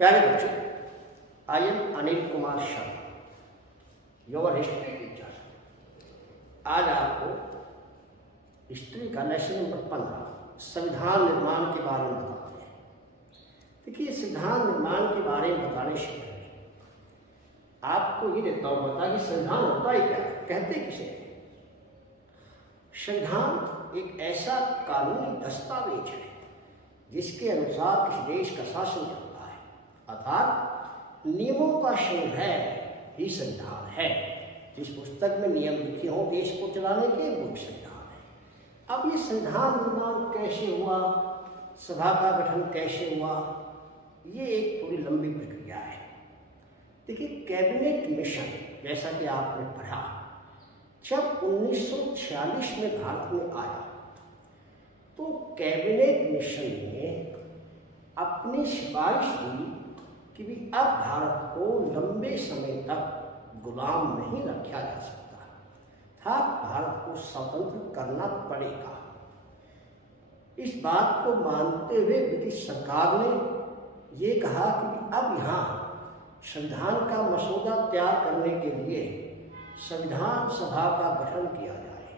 प्यारे बच्चों, I am Anil Kumar Sharma, your history teacher. आज आपको हिस्ट्री का लेसन नंबर 15 संविधान निर्माण के बारे में बताते हैं। देखिए, संविधान निर्माण के बारे में बताने से पहले आपको ये देता हूँ पता कि संविधान होता ही क्या है, कहते किसे। संविधान एक ऐसा कानूनी दस्तावेज है जिसके अनुसार किसी देश का शासन चलता है, अर्थात नियमों का संग्रह ही संविधान है। जिस पुस्तक में नियम लिखे हों देश को चलाने के, वो संविधान है। अब ये संविधान निर्माण कैसे हुआ, सभा का गठन कैसे हुआ, ये एक थोड़ी लंबी प्रक्रिया है। देखिए, कैबिनेट मिशन जैसा कि आपने पढ़ा, जब 1946 में भारत में आया तो कैबिनेट मिशन ने अपनी सिफारिश दी कि भी अब भारत को लंबे समय तक गुलाम नहीं रखा जा सकता था, भारत को स्वतंत्र करना पड़ेगा। इस बात को मानते हुए ब्रिटिश सरकार ने ये कहा कि अब यहाँ संविधान का मसौदा तैयार करने के लिए संविधान सभा का गठन किया जाए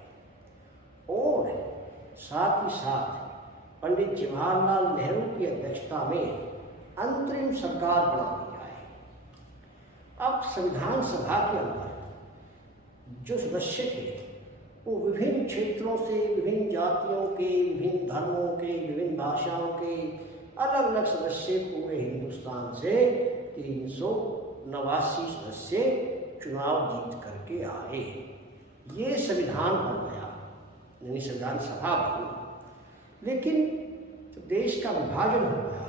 और साथ ही साथ पंडित जवाहरलाल नेहरू की अध्यक्षता में अंतरिम सरकार बना दी जाए। अब संविधान सभा के अंदर जो सदस्य थे वो विभिन्न क्षेत्रों से, विभिन्न जातियों के, विभिन्न धर्मों के, विभिन्न भाषाओं के अलग अलग सदस्य पूरे हिंदुस्तान से 389 सदस्य चुनाव जीत करके आए। ये संविधान बन गया, यानी संविधान सभा बनी। लेकिन जब देश का विभाजन हो गया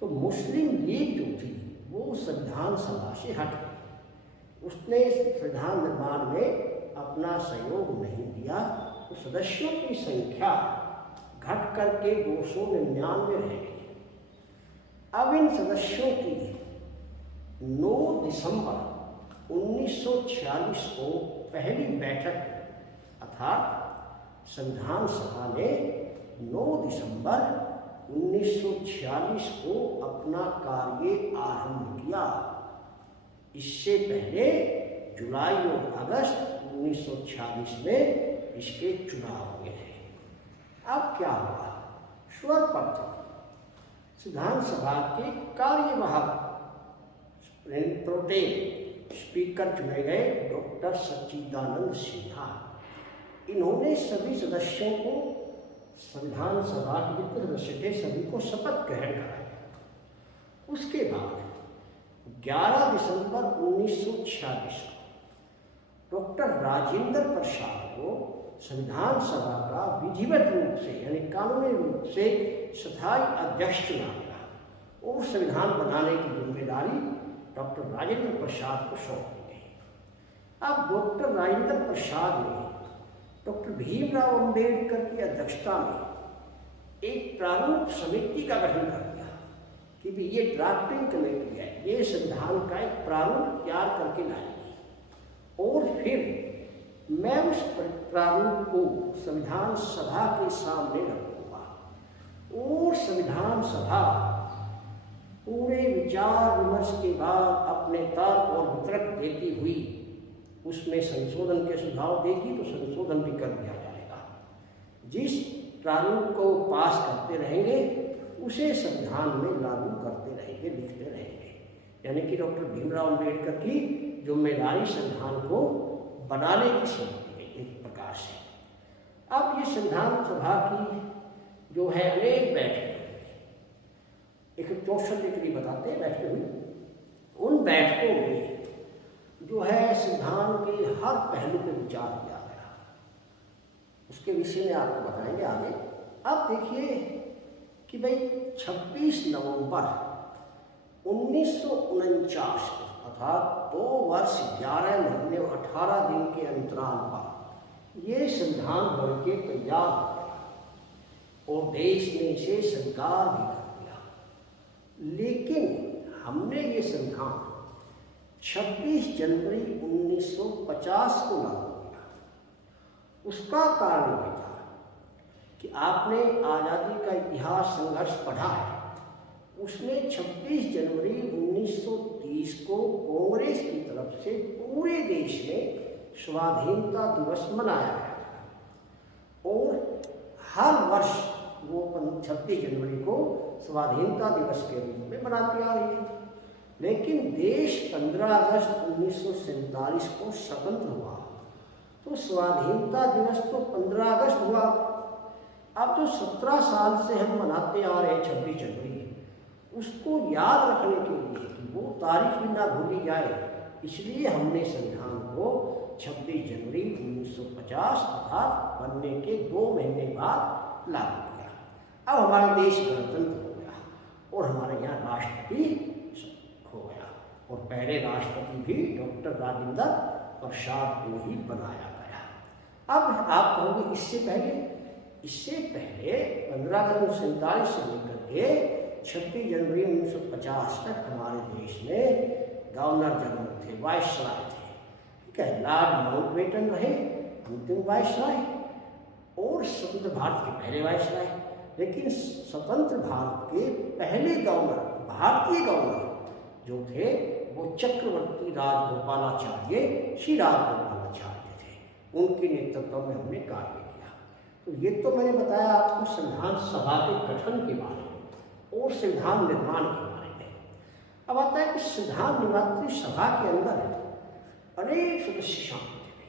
तो मुस्लिम लीग जो थी वो संविधान सभा से हट गई। उसने संविधान निर्माण में अपना सहयोग नहीं दिया तो सदस्यों की संख्या घट करके 299 रह गई। अब इन सदस्यों की 9 दिसंबर 1946 को पहली बैठक अर्थात संविधान सभा ने 9 दिसंबर 1946 को अपना कार्य आरंभ किया। इससे पहले जुलाई और अगस्त 1946 में इसके चुनाव हुए थे। अब क्या हुआ, सर्वप्रथम संविधान सभा के कार्यवाहक प्रोटेम स्पीकर चुने गए डॉक्टर सच्चिदानंद सिन्हा। इन्होंने सभी सदस्यों को, संविधान सभा के जितने सदस्य थे सभी को शपथ ग्रहण कराया। उसके बाद 11 दिसंबर 1946 को डॉक्टर राजेंद्र प्रसाद को संविधान सभा का विधिवत रूप से यानी कानूनी रूप से स्थायी अध्यक्ष चुना गया और संविधान बनाने की जिम्मेदारी डॉक्टर राजेंद्र प्रसाद को सौंप दी गई। अब डॉक्टर राजेंद्र प्रसाद ने डॉक्टर भीमराव अंबेडकर की अध्यक्षता में एक प्रारूप समिति का गठन कर दिया कि भी ये ड्राफ्टिंग कमेटी है, ये संविधान का एक प्रारूप तैयार करके लाएगी और फिर मैं उस प्रारूप को संविधान सभा के सामने रखूंगा और संविधान सभा पूरे विचार विमर्श के बाद अपने तर्क और वितरक देती हुई उसमें संशोधन के सुझाव देगी तो संशोधन भी कर दिया जाएगा। जिस प्रारूप को पास करते रहेंगे उसे संविधान में लागू करते रहेंगे, लिखते रहेंगे। यानी कि डॉक्टर भीमराव अंबेडकर की जिम्मेदारी संविधान को बनाने की सौंपी गई एक प्रकार से। अब ये संविधान सभा की जो है अनेक बैठकें 164 के करीब बताते हैं बैठकें हुई। उन बैठकों में जो है संविधान के हर पहलू पर विचार किया गया, उसके विषय में आपको बताएंगे आगे। अब देखिए कि भाई 26 नवंबर 1949 अर्थात 2 वर्ष 11 महीने और 18 दिन के अंतराल पर ये संविधान बन के तैयार हो गया और देश ने इसे स्वीकार भी कर दिया। लेकिन हमने ये संविधान 26 जनवरी 1950 को लागू किया। उसका कारण ये था कि आपने आज़ादी का इतिहास संघर्ष पढ़ा है उसमें 26 जनवरी 1930 को कांग्रेस की तरफ से पूरे देश में स्वाधीनता दिवस मनाया गया था और हर वर्ष वो 26 जनवरी को स्वाधीनता दिवस के रूप में मनाती आ रही थी। लेकिन देश 15 अगस्त 1947 को स्वतंत्र हुआ, तो स्वाधीनता दिवस तो 15 अगस्त हुआ। अब जो 17 साल से हम मनाते आ रहे हैं 26 जनवरी, उसको याद रखने के लिए कि वो तारीख भी ना भूली जाए, इसलिए हमने संविधान को 26 जनवरी 1950 अर्थात बनने के 2 महीने बाद लागू किया। अब हमारा देश गणतंत्र हो गया और हमारे यहाँ राष्ट्रपति हो गया और पहले राष्ट्रपति भी डॉक्टर राजेंद्र प्रसाद को ही बनाया गया। अब आप कहोगे इससे पहले 15 अगस्त 1947 से लेकर के 26 जनवरी 1950 तक हमारे देश में गवर्नर जनरल थे, वायसराय थे, ठीक है। लॉर्ड माउंटबेटन रहे अंतिम वायसराय और स्वतंत्र भारत के पहले वायसराय। लेकिन स्वतंत्र भारत के पहले गवर्नर, भारतीय गवर्नर जो थे, वो चक्रवर्ती राजगोपालाचार्य, श्री राजगोपालाचार्य थे। उनके नेतृत्व में हमने कार्य किया। तो ये तो मैंने बताया आपको संविधान सभा के गठन के बारे में और संविधान निर्माण के बारे में। अब आता है कि संविधान निर्मात्री सभा के अंदर अनेक सदस्य शामिल थे,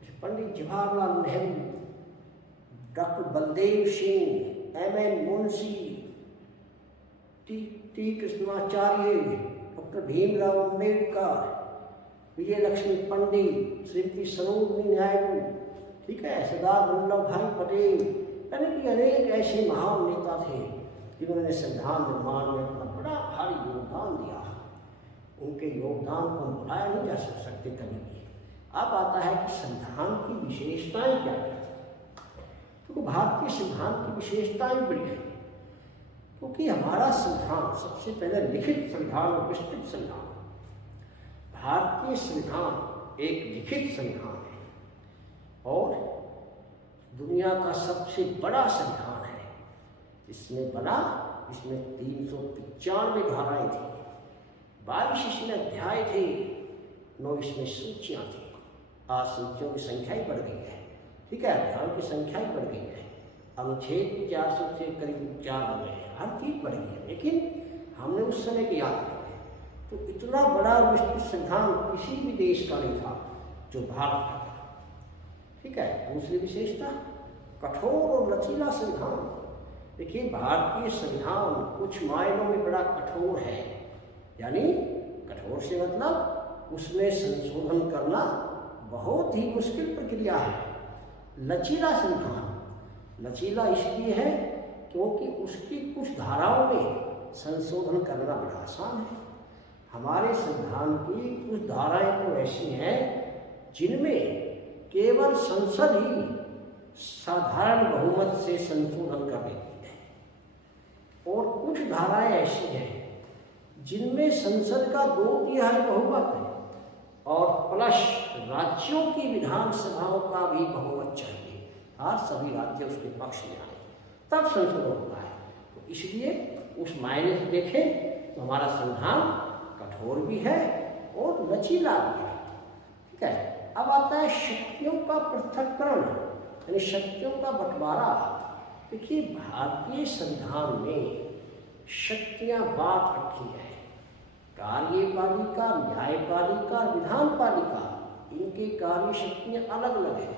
जैसे Pandit Jawaharlal Nehru, doctor Baldev Singh, M.N. Munshi, T Krishnacharya, doctor Bhimrao Ambedkar, Vijayalakshmi Pandit, Shrimati Sarojini Naidu, ठीक है, सरदार वल्लभ भाई पटेल, यानी कि अनेक ऐसे महान नेता थे जिन्होंने संविधान निर्माण में अपना बड़ा भारी योगदान दिया। उनके योगदान को भुलाया नहीं जा सकते कभी भी। अब आता है कि संविधान की विशेषताएं क्या क्या, क्योंकि भारतीय संविधान की विशेषताएं बड़ी हैं। क्योंकि हमारा संविधान सबसे पहले लिखित संविधान और विस्तृत संविधान। भारतीय संविधान एक लिखित संविधान है और दुनिया का सबसे बड़ा संविधान है। इसमें 395 धाराएं थी, 22 इसमें अध्याय थे, 9 इसमें सूचियाँ थी। आज सूचियों की संख्या ही बढ़ गई है, ठीक है, अध्यायों की संख्या ही बढ़ गई है, अनुच्छेद 400 से करीब 4 हो गए हैं, हर चीज़ बढ़ गई है। लेकिन हमने उस समय की याद किया तो इतना बड़ा विस्तृत संविधान किसी भी देश का नहीं था जो भारत का था, ठीक है। दूसरी विशेषता, कठोर और लचीला संविधान। देखिए, भारतीय संविधान कुछ मायनों में बड़ा कठोर है, यानी कठोर से मतलब उसमें संशोधन करना बहुत ही मुश्किल प्रक्रिया है। लचीला संविधान, लचीला इसलिए है क्योंकि उसकी कुछ धाराओं में संशोधन करना बड़ा आसान है। हमारे संविधान की कुछ धाराएं तो ऐसी हैं जिनमें केवल संसद ही साधारण बहुमत से संशोधन कर देती है, और कुछ धाराएं ऐसी हैं जिनमें संसद का 2/3 बहुमत है और प्लस राज्यों की विधानसभाओं का भी बहुमत चाहिए, और सभी राज्य उसके पक्ष में आए तब संशोधन होता है। तो इसलिए उस मायने से देखें तो हमारा संविधान कठोर भी है और लचीला भी है, ठीक है। अब आता है शक्तियों का पृथक्करण, यानी शक्तियों का बंटवारा। देखिए, भारतीय संविधान में शक्तियाँ बांट रखी है, कार्यपालिका, न्यायपालिका, विधानपालिका, इनके कार्य शक्तियाँ अलग अलग हैं।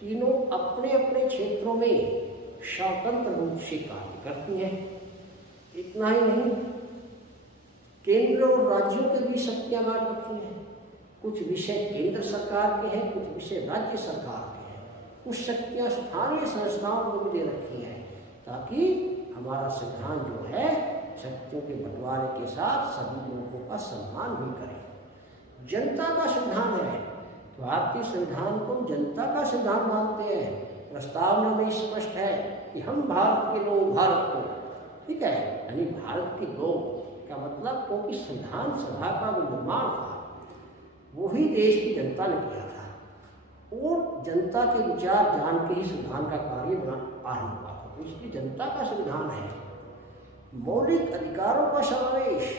तीनों अपने अपने क्षेत्रों में स्वतंत्र रूप से कार्य करती हैं। इतना ही नहीं, केंद्र और राज्यों के भी शक्तियाँ बांट रखी हैं। कुछ विषय केंद्र सरकार के हैं, कुछ विषय राज्य सरकार के हैं। कुछ शक्तियाँ स्थानीय संस्थाओं को भी दे रखी हैं, ताकि हमारा संविधान जो है शक्तियों के बंटवारे के साथ सभी लोगों का सम्मान भी करे। जनता का संविधान है, भारतीय संविधान को जनता का संविधान मानते हैं। प्रस्तावना में स्पष्ट है कि हम भारत के लोग भारत को, ठीक है, यानी भारत के लोग का मतलब, क्योंकि संविधान सभा का जो निर्माण था वो ही देश की जनता ने किया था और जनता के विचार जान के ही संविधान का कार्य आरंभ हुआ था। तो इसलिए जनता का संविधान है। मौलिक अधिकारों का समावेश।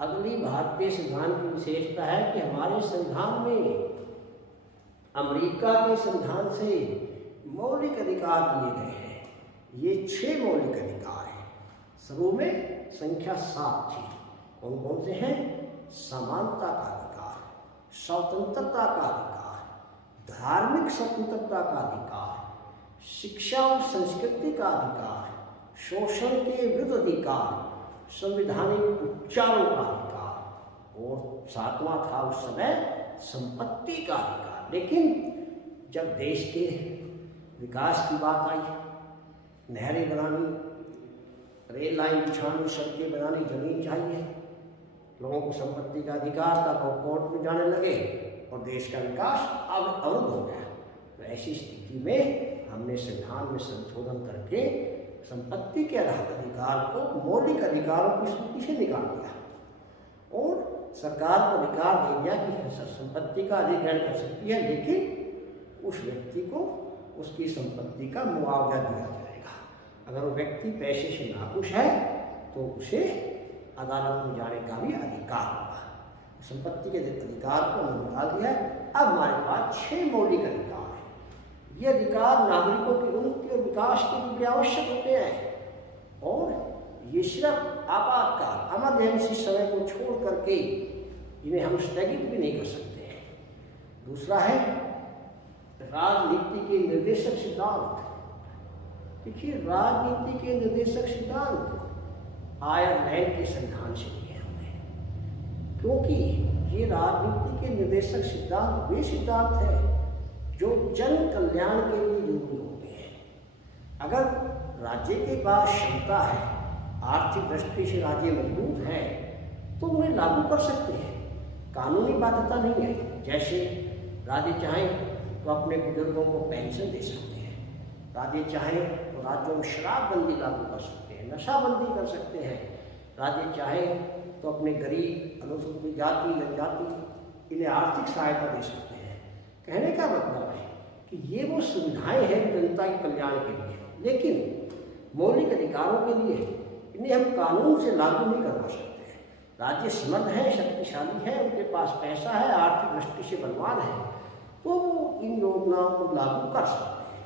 अगली भारतीय संविधान की विशेषता है कि हमारे संविधान में अमेरिका के संविधान से मौलिक अधिकार दिए गए हैं। ये 6 मौलिक अधिकार हैं। शुरू में संख्या 7 थी। कौन कौन से हैं? समानता का अधिकार, स्वतंत्रता का अधिकार, धार्मिक स्वतंत्रता का अधिकार, शिक्षा और संस्कृति का अधिकार, शोषण के विरुद्ध अधिकार, संवैधानिक उपचारों का अधिकार और 7वां था उस समय संपत्ति का अधिकार। लेकिन जब देश के विकास की बात आई, नहरें बनानी, रेल लाइन बिछानी, सड़कें बनानी, जमीन चाहिए, लोगों को संपत्ति का अधिकार था, वो कोर्ट में जाने लगे और देश का विकास अब अवरुद्ध हो गया। तो ऐसी स्थिति में हमने संविधान में संशोधन करके संपत्ति के अधिकार को मौलिक अधिकारों की सूची से निकाल दिया और सरकार को अधिकार दे दिया कि संपत्ति का अधिग्रहण कर सकती है, लेकिन उस व्यक्ति को उसकी संपत्ति का मुआवजा दिया जाएगा। अगर वो व्यक्ति पैसे से नाखुश है तो उसे अदालत में जाने का भी अधिकार होगा। संपत्ति के अधिकार को हमने निकाल दिया है। अब हमारे पास 6 मौलिक अधिकार हैं। ये अधिकार नागरिकों की उन्नति और विकास के लिए आवश्यक होते हैं और ये सिर्फ आपातकाल इमरजेंसी समय को छोड़ करके इन्हें हम स्थगित भी नहीं कर सकते हैं। दूसरा है राजनीति के निर्देशक सिद्धांत। देखिए, राजनीति के निर्देशक सिद्धांत आयरलैंड के संविधान से लिए हमने, क्योंकि ये राजनीति के निर्देशक सिद्धांत वे सिद्धांत हैं जो जन कल्याण के लिए जरूरी होते हैं। अगर राज्य के पास क्षमता है, आर्थिक दृष्टि से राज्य मजबूत है, तो उन्हें लागू कर सकते हैं। कानूनी बाध्यता नहीं है। जैसे राज्य चाहें तो अपने बुजुर्गों को पेंशन दे सकते हैं, राज्य चाहें तो राज्यों में शराबबंदी लागू कर सकते हैं, नशाबंदी कर सकते हैं, राज्य चाहें तो अपने गरीब, अनुसूचित जाति, जनजाति इन्हें आर्थिक सहायता दे सकते हैं। कहने का मतलब है कि ये वो सुविधाएं हैं जनता के कल्याण के लिए, लेकिन मौलिक अधिकारों के लिए इन्हें हम कानून से लागू नहीं करवा सकते। राज्य समर्थ है, शक्तिशाली है, उनके पास पैसा है, आर्थिक दृष्टि से बलवान है, तो वो इन योजनाओं को लागू कर सकते हैं।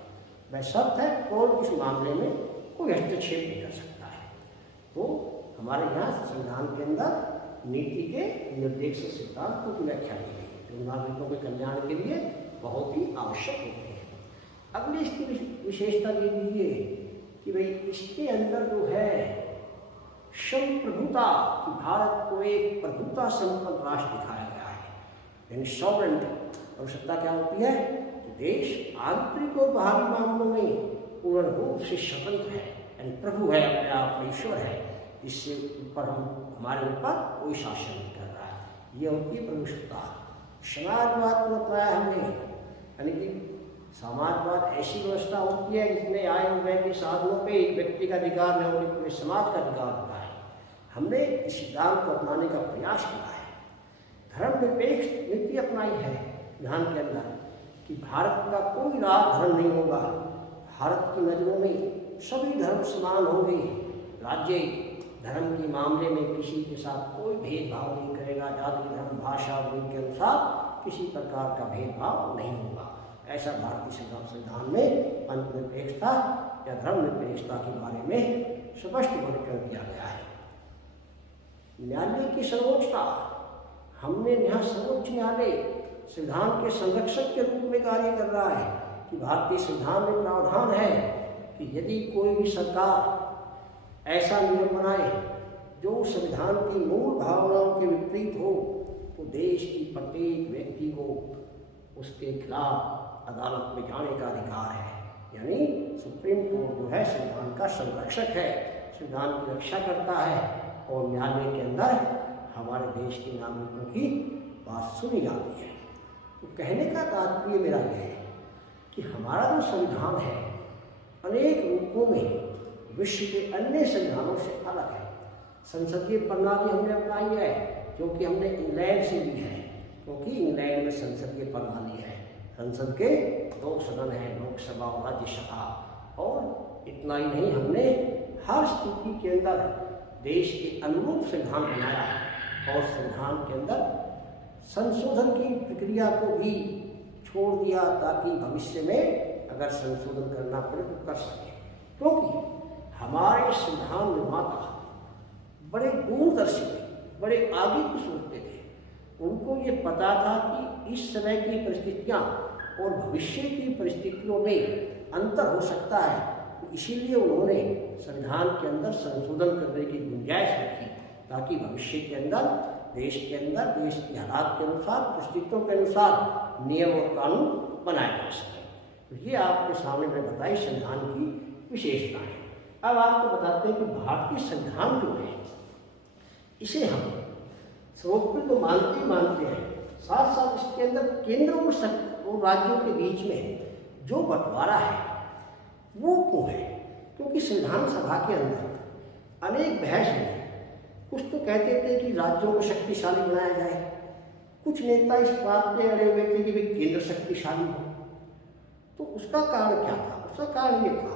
बशर्त है कोई इस मामले में कोई हस्तक्षेप नहीं कर सकता है। तो हमारे यहाँ संविधान के अंदर नीति के निर्देशक सिद्धांतों की व्याख्या की गई जो नागरिकों के कल्याण के लिए बहुत ही आवश्यक होते हैं। अगली इसकी विशेषता ये दीजिए कि भाई इसके अंदर जो है संप्रभुता, कि भारत को एक प्रभुता संपन्न राष्ट्र दिखाया गया है, यानी सॉवरेंटी। और सत्ता क्या होती है कि देश आंतरिक और बाहरी मामलों में पूर्ण रूप से स्वतंत्र है, यानी प्रभु है, अपने आप में ईश्वर है, इससे ऊपर हमारे ऊपर कोई शासन नहीं कर रहा है। ये होती है प्रभुसत्ता। समाजवाद को अपनाया हमने, यानी कि समाजवाद ऐसी व्यवस्था होती है जिसमें आय और व्यय के साधनों पे एक व्यक्ति का अधिकार न होने पूरे समाज का अधिकार होता है। हमने इस सिद्धांत को अपनाने का प्रयास किया है। धर्मनिरपेक्ष नीति अपनाई है ध्यान के अंदर कि भारत का कोई राज धर्म नहीं होगा, भारत की नजरों में सभी धर्म समान होंगे, राज्य धर्म के मामले में किसी के साथ कोई भेदभाव नहीं करेगा, जाति, धर्म, भाषा और लिंग के अनुसार किसी प्रकार का भेदभाव नहीं होगा। ऐसा भारतीय संविधान में अंतर्निरपेक्षता या धर्मनिरपेक्षता के बारे में स्पष्ट वर्णन किया गया है। न्यायालय की सर्वोच्चता, हमने यहाँ सर्वोच्च न्यायालय संविधान के संरक्षक के रूप में कार्य कर रहा है कि भारतीय संविधान में प्रावधान है कि यदि कोई भी सरकार ऐसा नियम बनाए जो संविधान की मूल भावनाओं के विपरीत हो तो देश की प्रत्येक व्यक्ति को उसके खिलाफ अदालत में जाने का अधिकार है। यानी सुप्रीम कोर्ट जो है संविधान का संरक्षक है, संविधान की रक्षा करता है और न्यायालय के अंदर हमारे देश के नागरिकों की बात सुनी जाती है। तो कहने का तात्पर्य मेरा यह है कि हमारा जो संविधान है अनेक रूपों में विश्व के अन्य संविधानों से अलग है। संसदीय प्रणाली हमने अपनाई है जो कि हमने इंग्लैंड से ली है, क्योंकि इंग्लैंड में संसदीय प्रणाली है। संसद के 2 सदन हैं, लोकसभा और राज्यसभा। और इतना ही नहीं, हमने हर स्थिति के अंदर देश के अनुरूप संविधान बनाया है और संविधान के अंदर संशोधन की प्रक्रिया को भी छोड़ दिया ताकि भविष्य में अगर संशोधन करना पड़े तो कर सके। क्योंकि हमारे संविधान निर्माता बड़े दूरदर्शी थे, बड़े आगे की सोचते थे। उनको ये पता था कि इस समय की परिस्थितियाँ और भविष्य की परिस्थितियों में अंतर हो सकता है, तो इसीलिए उन्होंने संविधान के अंदर संशोधन करने की गुंजाइश रखी ताकि भविष्य के अंदर देश के हालात के अनुसार, परिस्थितियों के अनुसार नियम और कानून बनाए जा सके। तो ये आपके सामने मैंने बताई संविधान की विशेषताएं। अब आपको बताते हैं कि भारतीय संविधान जो है इसे हम सर्वोपरि तो मानते हैं, साथ साथ इसके अंदर केंद्र और राज्यों के बीच में जो बंटवारा है वो क्यों है? क्योंकि संविधान सभा के अंदर अनेक बहस हुई। कुछ तो कहते थे कि राज्यों को शक्तिशाली बनाया जाए, कुछ नेता इस बात पे अड़े हुए थे कि भाई केंद्र शक्तिशाली हो। तो उसका कारण क्या था? उसका कारण ये था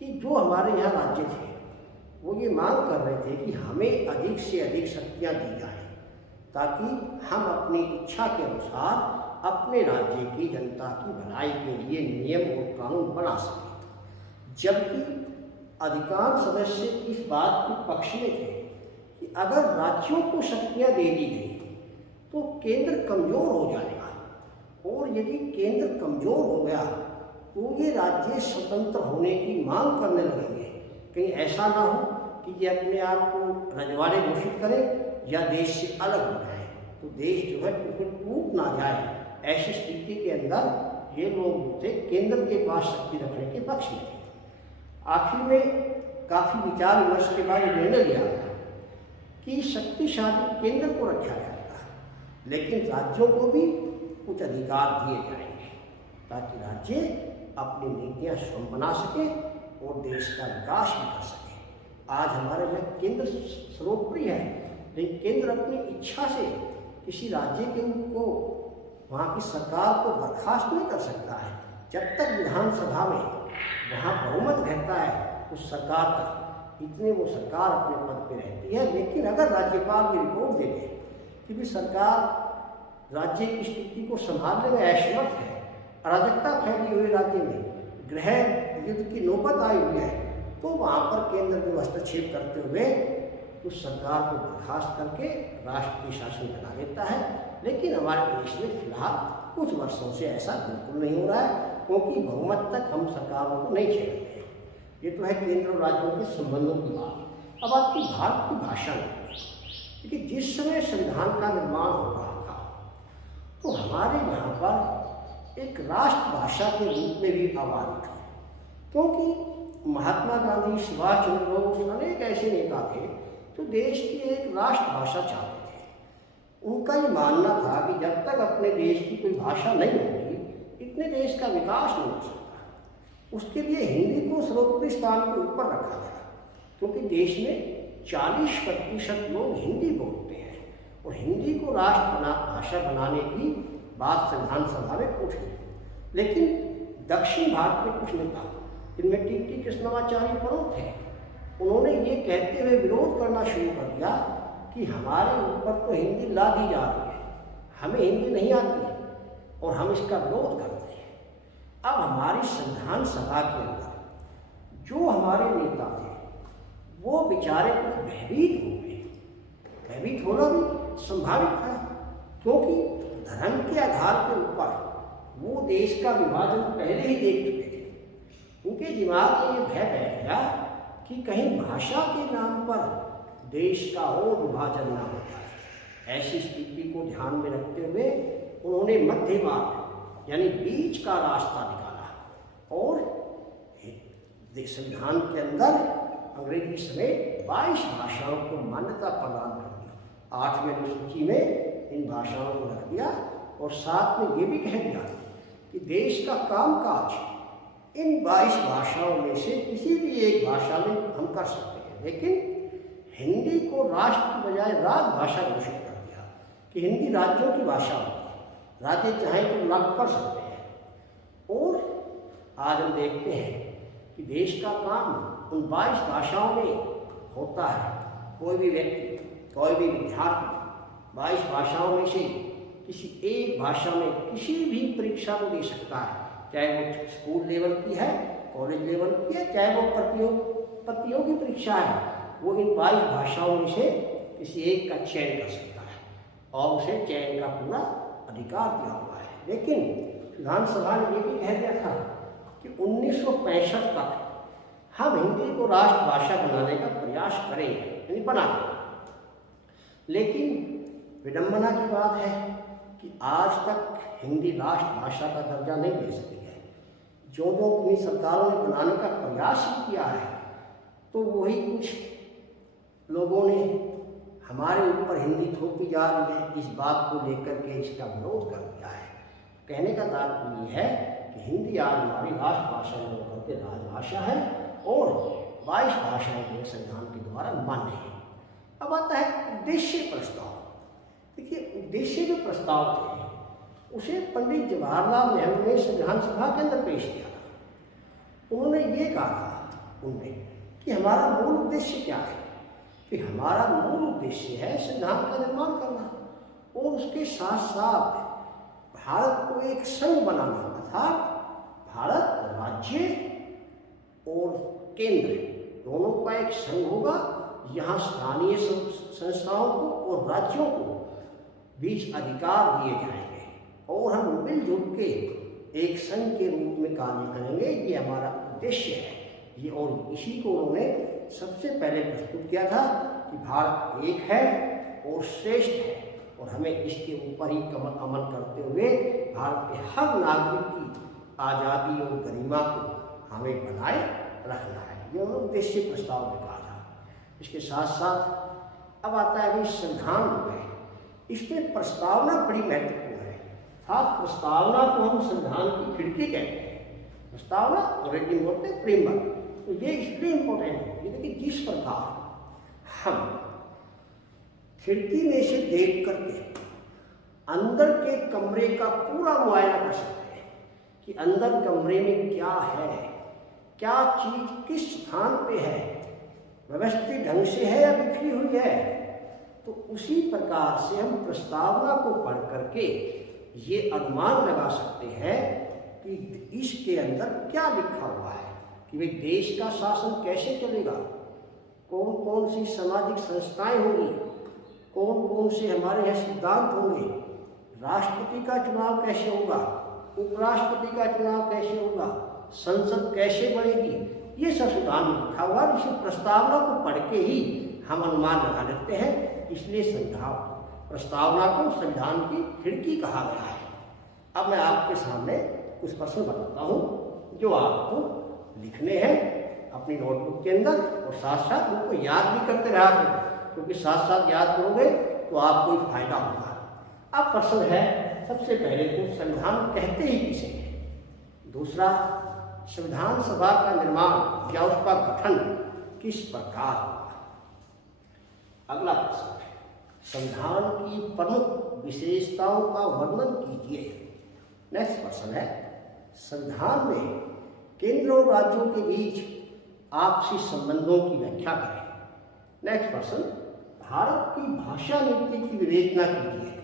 कि जो हमारे यहाँ राज्य थे वो ये मांग कर रहे थे कि हमें अधिक से अधिक शक्तियाँ दी जाएं ताकि हम अपनी इच्छा के अनुसार अपने राज्य की जनता की भलाई के लिए नियम और कानून बना सकें। जबकि अधिकांश सदस्य इस बात के पक्ष में थे कि अगर राज्यों को शक्तियाँ दे दी गई तो केंद्र कमज़ोर हो जाएगा, और यदि केंद्र कमज़ोर हो गया तो ये राज्य स्वतंत्र होने की मांग करने लगेंगे। कहीं ऐसा ना हो कि ये अपने आप को रजवाड़े घोषित करें या देश से अलग हो जाए, तो देश जो है बिल्कुल टूट ना जाए। ऐसी स्थिति के अंदर ये लोग थे केंद्र के पास शक्ति रखने के पक्ष में थे। आखिर में काफ़ी विचार विमर्श के बाद निर्णय लिया गया कि शक्तिशाली केंद्र को रखा जाएगा, लेकिन राज्यों को भी कुछ अधिकार दिए जाएंगे ताकि राज्य अपनी नीतियाँ स्वयं बना सके और देश का विकास भी कर सके। आज हमारे यहाँ केंद्र सर्वोपरि है, लेकिन केंद्र अपनी इच्छा से किसी राज्य के को वहाँ की सरकार को बर्खास्त नहीं कर सकता है। जब तक विधानसभा में वहाँ बहुमत रहता है उस सरकार का, इतने वो सरकार अपने पद पे रहती है। लेकिन अगर राज्यपाल की रिपोर्ट दे दे कि भी सरकार राज्य की स्थिति को संभालने में असमर्थ है, अराजकता फैली हुई राज्य में, गृह युद्ध की नौबत आई हुई है, तो वहाँ पर केंद्र में हस्तक्षेप करते हुए उस सरकार को बर्खास्त करके राष्ट्रीय शासन बना देता है। लेकिन हमारे देश में फिलहाल कुछ वर्षों से ऐसा बिल्कुल नहीं हो रहा है, क्योंकि बहुमत तक हम सरकारों को नहीं छेड़ते हैं। ये तो है केंद्र और राज्यों के संबंधों की बात। अब आपकी भारत की भाषा में, क्योंकि जिस समय संविधान का निर्माण हो रहा था तो हमारे यहाँ पर एक राष्ट्रभाषा के रूप में भी आवाज थी, क्योंकि महात्मा गांधी, सुभाष चंद्र बोस, अनेक ऐसे नेता थे जो देश की एक राष्ट्रभाषा चाहते थे। उनका ये मानना था कि जब तक अपने देश की कोई भाषा नहीं होगी इतने देश का विकास नहीं हो सकता। उसके लिए हिंदी को सर्वोपरि स्थान के ऊपर रखा गया, क्योंकि देश में 40% लोग हिंदी बोलते हैं और हिंदी को राष्ट्र भाषा बनाने की बात संविधान सभा में उठी। लेकिन दक्षिण भारत में कुछ नेता, जिनमें टी कृष्णमाचार्य प्रमुख थे, उन्होंने ये कहते हुए विरोध करना शुरू कर दिया कि हमारे ऊपर तो हिंदी ला दी जा रही है, हमें हिंदी नहीं आती और हम इसका विरोध करते हैं। अब हमारी संविधान सभा के अंदर जो हमारे नेता थे वो बेचारे कुछ भयभीत हो गए। भयभीत होना भी संभावित था, क्योंकि धर्म के आधार के ऊपर वो देश का विभाजन पहले ही देख चुके थे। उनके दिमाग में ये भय बैठ गया कि कहीं भाषा के नाम पर देश का और विभाजन ना हो जाए। ऐसी स्थिति को ध्यान में रखते हुए उन्होंने मध्य मार्ग यानी बीच का रास्ता निकाला और संविधान के अंदर अंग्रेजी समेत 22 भाषाओं को मान्यता प्रदान कर दी। 8वें अनुसूची में इन भाषाओं को रख दिया और साथ में ये भी कह दिया कि देश का कामकाज इन 22 भाषाओं में से किसी भी एक भाषा में हम कर सकते हैं, लेकिन हिंदी को राष्ट्र की बजाय राजभाषा घोषित कर दिया कि हिंदी राज्यों की भाषा होगी, राज्य चाहें तो लागू कर सकते हैं। और आज हम देखते हैं कि देश का काम उन 22 भाषाओं में होता है। कोई भी व्यक्ति, कोई भी विद्यार्थी 22 भाषाओं में से किसी एक भाषा में किसी भी परीक्षा को दे सकता है, चाहे वो स्कूल लेवल की है, कॉलेज लेवल की है, चाहे वो प्रतियोगी परीक्षा है। वो इन 22 भाषाओं में से किसी एक का चयन कर सकता है और उसे चयन का पूरा अधिकार दिया हुआ है। लेकिन विधानसभा ने ये भी कह दिया था कि 1965 तक हम हिंदी को राष्ट्रभाषा बनाने का प्रयास करेंगे, यानी बनाएंगे। लेकिन विडंबना की बात है कि आज तक हिंदी राष्ट्रभाषा का दर्जा नहीं ले सकी है। जो अपनी सरकारों ने बनाने का प्रयास ही किया है, तो वही कुछ लोगों ने हमारे ऊपर हिंदी थोपी जा रही है, इस बात को लेकर के इसका विरोध कर दिया है। कहने का तात्पर्य है कि हिंदी आज हमारी राष्ट्रभाषा में होकर के राजभाषा है और 22 भाषाएं के संविधान के द्वारा मान्य है। अब आता है उद्देश्य प्रस्ताव। देखिए, उद्देश्य जो प्रस्ताव थे उसे पंडित जवाहरलाल नेहरू ने संविधान सभा के अंदर पेश किया था। उन्होंने ये कहा था उनमें कि हमारा मूल उद्देश्य क्या है, कि हमारा मूल उद्देश्य है संविधान का निर्माण करना और उसके साथ साथ भारत को एक संघ बनाना, अर्थात भारत राज्य और केंद्र दोनों का एक संघ होगा। यहाँ स्थानीय संस्थाओं को और राज्यों को बीच अधिकार दिए जाएंगे और हम मिलजुल के एक संघ के रूप में कार्य करेंगे। ये हमारा उद्देश्य है। ये और इसी को उन्होंने सबसे पहले प्रस्तुत किया था कि भारत एक है और श्रेष्ठ है और हमें इसके ऊपर ही अमल करते हुए भारत के हर नागरिक की आज़ादी और गरिमा को हमें बनाए रखना है। ये उन्होंने उद्देश्य प्रस्ताव में कहा था। इसके साथ साथ अब आता है अभी संविधान जो है, इसमें प्रस्तावना बड़ी महत्वपूर्ण है। खास प्रस्तावना को हम संविधान की खिड़की कहते हैं। प्रस्तावना अंग्रेजी में बोलते हैं प्रीमर। तो ये इसलिए इम्पोर्टेंट है, ये देखिए जिस प्रकार हम खिड़की में से देख करके अंदर के कमरे का पूरा मुआयना कर सकते हैं कि अंदर कमरे में क्या है, क्या चीज किस स्थान पे है, व्यवस्थित ढंग से है या बिखरी हुई है। तो उसी प्रकार से हम प्रस्तावना को पढ़ करके ये अनुमान लगा सकते हैं कि इसके अंदर क्या लिखा हुआ है, कि भाई देश का शासन कैसे चलेगा, कौन कौन सी सामाजिक संस्थाएं होंगी, कौन कौन से हमारे यहाँ सिद्धांत होंगे, राष्ट्रपति का चुनाव कैसे होगा, उपराष्ट्रपति का चुनाव कैसे होगा, संसद कैसे बढ़ेगी, ये सब संविधान में लिखा हुआ है। इस प्रस्तावना को पढ़ के ही हम अनुमान लगा लेते हैं। इसलिए संविधान प्रस्तावना को संविधान की खिड़की कहा गया है। अब मैं आपके सामने कुछ प्रश्न बताता हूँ जो आपको लिखने हैं अपनी नोटबुक के अंदर और साथ साथ उनको याद भी करते रहा करें, क्योंकि साथ साथ याद करोगे तो आपको ही फायदा होगा। अब प्रश्न है सबसे पहले तो संविधान कहते ही किसे हैं। दूसरा, संविधान सभा का निर्माण या उसका गठन किस प्रकार हुआ। अगला प्रश्न है संविधान की प्रमुख विशेषताओं का वर्णन कीजिए। नेक्स्ट प्रश्न है संविधान में केंद्र और राज्यों के बीच आपसी संबंधों की व्याख्या करें। नेक्स्ट प्रश्न भारत की भाषा नीति की विवेचना कीजिए।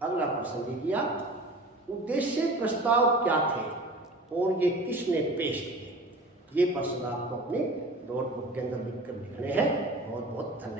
अगला प्रश्न देखिए आप, उद्देश्य प्रस्ताव क्या थे और ये किसने पेश किए। ये प्रश्न आपको अपने नोटबुक के अंदर लिखकर लिखने हैं।